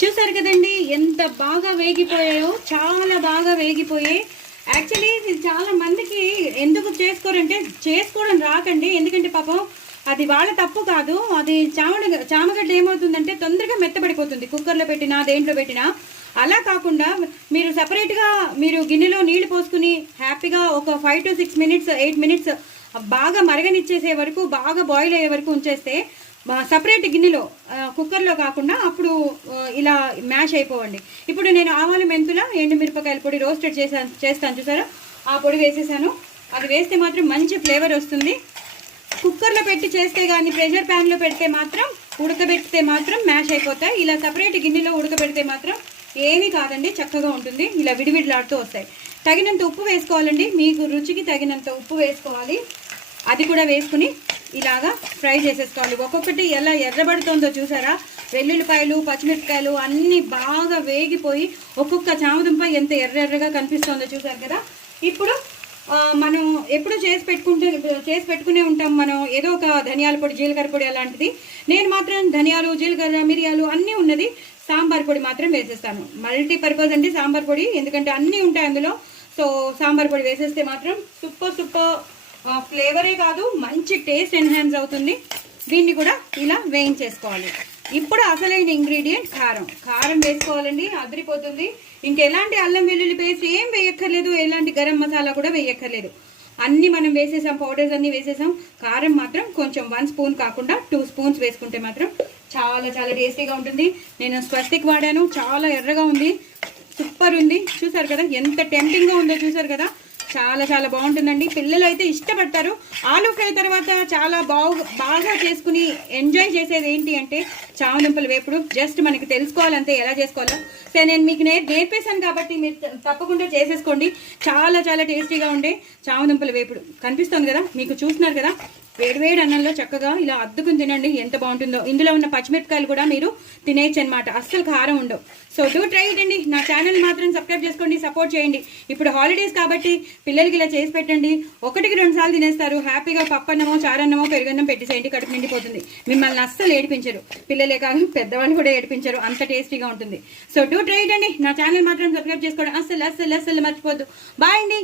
చూసారు కదండి ఎంత బాగా వేగిపోయాయో, చాలా బాగా వేగిపోయాయి. యాక్చువల్లీ ఇది చాలా మందికి ఎందుకు చేసుకోరంటే చేసుకోవడం రాకండి. ఎందుకంటే పాపం అది వాళ్ళ తప్పు కాదు. అది చామగడ్డ ఏమవుతుందంటే తొందరగా మెత్తబడిపోతుంది కుక్కర్లో పెట్టినా దేంట్లో పెట్టినా. అలా కాకుండా మీరు సపరేట్గా మీరు గిన్నెలో నీళ్లు పోసుకుని హ్యాపీగా ఒక 5 to 6 minutes 8 minutes బాగా మరగనిచ్చేసే వరకు, బాగా బాయిల్ అయ్యే వరకు ఉంచేస్తే సపరేట్ గిన్నెలో కుక్కర్లో కాకుండా అప్పుడు ఇలా మ్యాష్ అయిపోవండి. ఇప్పుడు నేను ఆవాలు, మెంతుల, ఎండుమిరపకాయల పొడి రోస్టెడ్ చేస్తాను చూసారా, ఆ పొడి వేసేసాను. అది వేస్తే మాత్రం మంచి ఫ్లేవర్ వస్తుంది. కుక్కర్లో పెట్టి చేస్తే కానీ, ప్రెషర్ ప్యాన్లో పెడితే మాత్రం, ఉడకబెడితే మాత్రం మ్యాష్ అయిపోతాయి. ఇలా సపరేట్ గిన్నెలో ఉడకబెడితే మాత్రం ఏమీ కాదండి, చక్కగా ఉంటుంది. ఇలా విడివిడిలాడుతూ వస్తాయి. తగినంత ఉప్పు వేసుకోవాలండి, మీకు రుచికి తగినంత ఉప్పు వేసుకోవాలి. అది కూడా వేసుకుని ఇలాగా ఫ్రై చేసేసుకోవాలి. ఒక్కొక్కటి ఎలా ఎర్రబడుతుందో చూసారా, వెల్లుల్లిపాయలు, పచ్చిమిరపకాయలు అన్నీ బాగా వేగిపోయి ఒక్కొక్క చామదుంప ఎంత ఎర్రగా కనిపిస్తుందో చూసారు కదా. ఇప్పుడు మనం ఎప్పుడు చేసి పెట్టుకునే ఉంటాం మనం ఏదో ఒక ధనియాల పొడి, జీలకర్ర పొడి అలాంటిది. నేను మాత్రం ధనియాలు, జీలకర్ర, మిరియాలు అన్నీ ఉన్నది. సాంబార్ పొడి మాత్రం వేసేస్తాను. మల్టీపర్పస్ అండి సాంబార్ పొడి, ఎందుకంటే అన్నీ ఉంటాయి అందులో. సో సాంబార్ పొడి వేసేస్తే మాత్రం సూపర్ ఫ్లేవరే కాదు, మంచి టేస్ట్ ఎన్హాన్స్ అవుతుంది. దీన్ని కూడా ఇలా వేయించేసుకోవాలి. ఇప్పుడు అసలైన ఇంగ్రీడియంట్ కారం వేసుకోవాలండి, అదిరిపోతుంది. ఇంకెలాంటి అల్లం వెల్లుల్లి పేస్ట్ ఏం వేయక్కర్లేదు, ఎలాంటి గరం మసాలా కూడా వేయక్కర్లేదు. అన్నీ మనం వేసేసాం, పౌడర్స్ అన్నీ వేసేసాం. కారం మాత్రం కొంచెం 1 spoon కాకుండా 2 spoons వేసుకుంటే మాత్రం చాలా చాలా టేస్టీగా ఉంటుంది. నేను స్వస్తిక్ వాడాను, చాలా ఎర్రగా ఉంది, సూపర్ ఉంది. చూసారు కదా ఎంత టెంప్టింగ్గా ఉందో, చూసారు కదా. చాలా చాలా బాగుంటుందండి. పిల్లలు అయితే ఇష్టపడతారు. ఆలూ ఫ్రై తర్వాత చాలా బాగా చేసుకుని ఎంజాయ్ చేసేది ఏంటి అంటే చామదుంపల వేపుడు. జస్ట్ మనకి తెలుసుకోవాలంతే ఎలా చేసుకోవాలో. సో నేను మీకు నేర్పేశాను కాబట్టి మీరు తప్పకుండా చేసేసుకోండి. చాలా చాలా టేస్టీగా ఉండే చామదుంపల వేపుడు కనిపిస్తుంది కదా మీకు, చూస్తున్నారు కదా. వేడివేడి అన్నంలో చక్కగా ఇలా అద్దుకుని తినండి, ఎంత బాగుంటుందో. ఇందులో ఉన్న పచ్చిమిరపకాయలు కూడా మీరు తినేయచ్చు అనమాట, అస్సలు కారం ఉండవు. సో డూ ట్రై ఇట్ అండి. నా ఛానల్ మాత్రం సబ్స్క్రైబ్ చేసుకోండి, సపోర్ట్ చేయండి. ఇప్పుడు హాలిడేస్ కాబట్టి పిల్లలకి ఇలా చేసి పెట్టండి. 1-2 సార్లు తినేస్తారు హ్యాపీగా. పప్పన్నమో, చారన్నమో, పెరుగన్నం పెట్టేసేయండి, కడుపు నిండిపోతుంది. మిమ్మల్ని అస్సలు ఏడిపించరు, పిల్లలే కాదు పెద్దవాళ్ళు కూడా ఏడిపించరు, అంత టేస్టీగా ఉంటుంది. సో డూ ట్రై ఇట్ అండి. నా ఛానల్ మాత్రం సబ్స్క్రైబ్ చేసుకోండి, అస్సలు మర్చిపోద్దు. బాయ్ అండి.